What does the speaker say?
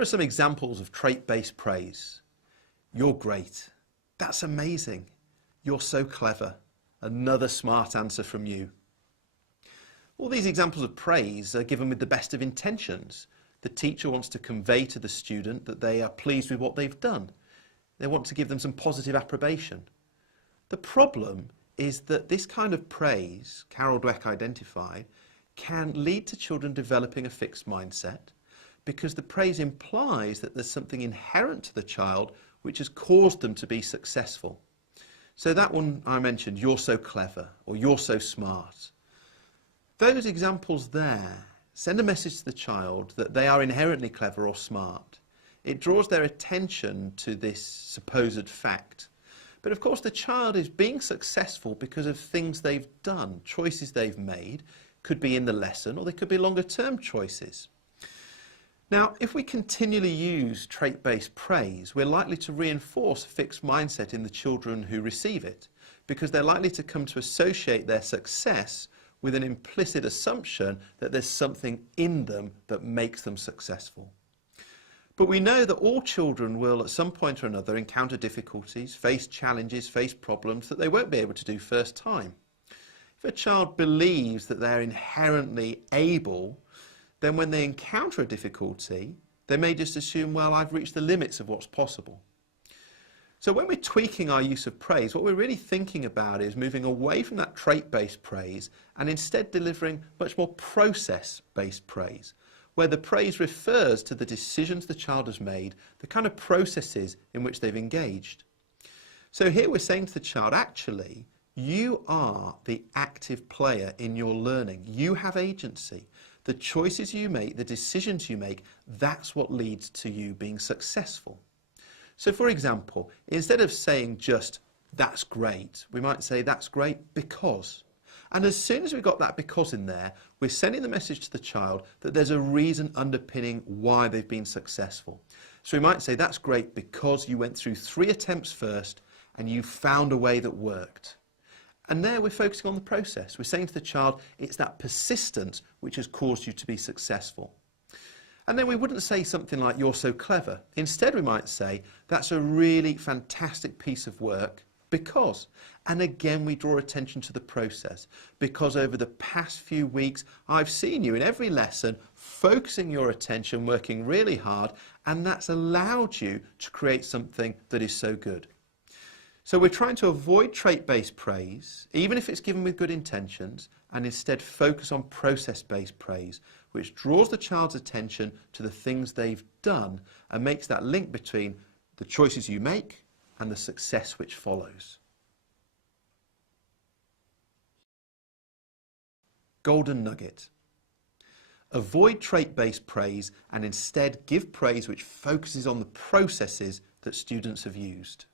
here are some examples of trait-based praise. You're great. That's amazing. You're so clever. Another smart answer from you. All these examples of praise are given with the best of intentions. The teacher wants to convey to the student that they are pleased with what they've done. They want to give them some positive approbation. The problem is that this kind of praise, Carol Dweck identified, can lead to children developing a fixed mindset because the praise implies that there's something inherent to the child which has caused them to be successful. So that one I mentioned, you're so clever or you're so smart. Those examples there send a message to the child that they are inherently clever or smart. It draws their attention to this supposed fact. But of course the child is being successful because of things they've done, choices they've made, could be in the lesson or they could be longer term choices. Now, if we continually use trait-based praise, we're likely to reinforce a fixed mindset in the children who receive it, because they're likely to come to associate their success with an implicit assumption that there's something in them that makes them successful. But we know that all children will at some point or another encounter difficulties, face challenges, face problems that they won't be able to do first time. If a child believes that they're inherently able, then when they encounter a difficulty, they may just assume, well, I've reached the limits of what's possible. So when we're tweaking our use of praise, what we're really thinking about is moving away from that trait-based praise and instead delivering much more process-based praise, where the praise refers to the decisions the child has made, the kind of processes in which they've engaged. So here we're saying to the child, actually, you are the active player in your learning. You have agency. The choices you make, the decisions you make, that's what leads to you being successful. So for example, instead of saying just, that's great, we might say, that's great because. And as soon as we've got that because in there, we're sending the message to the child that there's a reason underpinning why they've been successful. So we might say, that's great because you went through 3 attempts first and you found a way that worked. And there we're focusing on the process. We're saying to the child, it's that persistence which has caused you to be successful. And then we wouldn't say something like, you're so clever. Instead, we might say, that's a really fantastic piece of work because. And again, we draw attention to the process because over the past few weeks, I've seen you in every lesson focusing your attention, working really hard, and that's allowed you to create something that is so good. So we're trying to avoid trait-based praise, even if it's given with good intentions, and instead focus on process-based praise, which draws the child's attention to the things they've done and makes that link between the choices you make and the success which follows. Golden nugget. Avoid trait-based praise and instead give praise which focuses on the processes that students have used.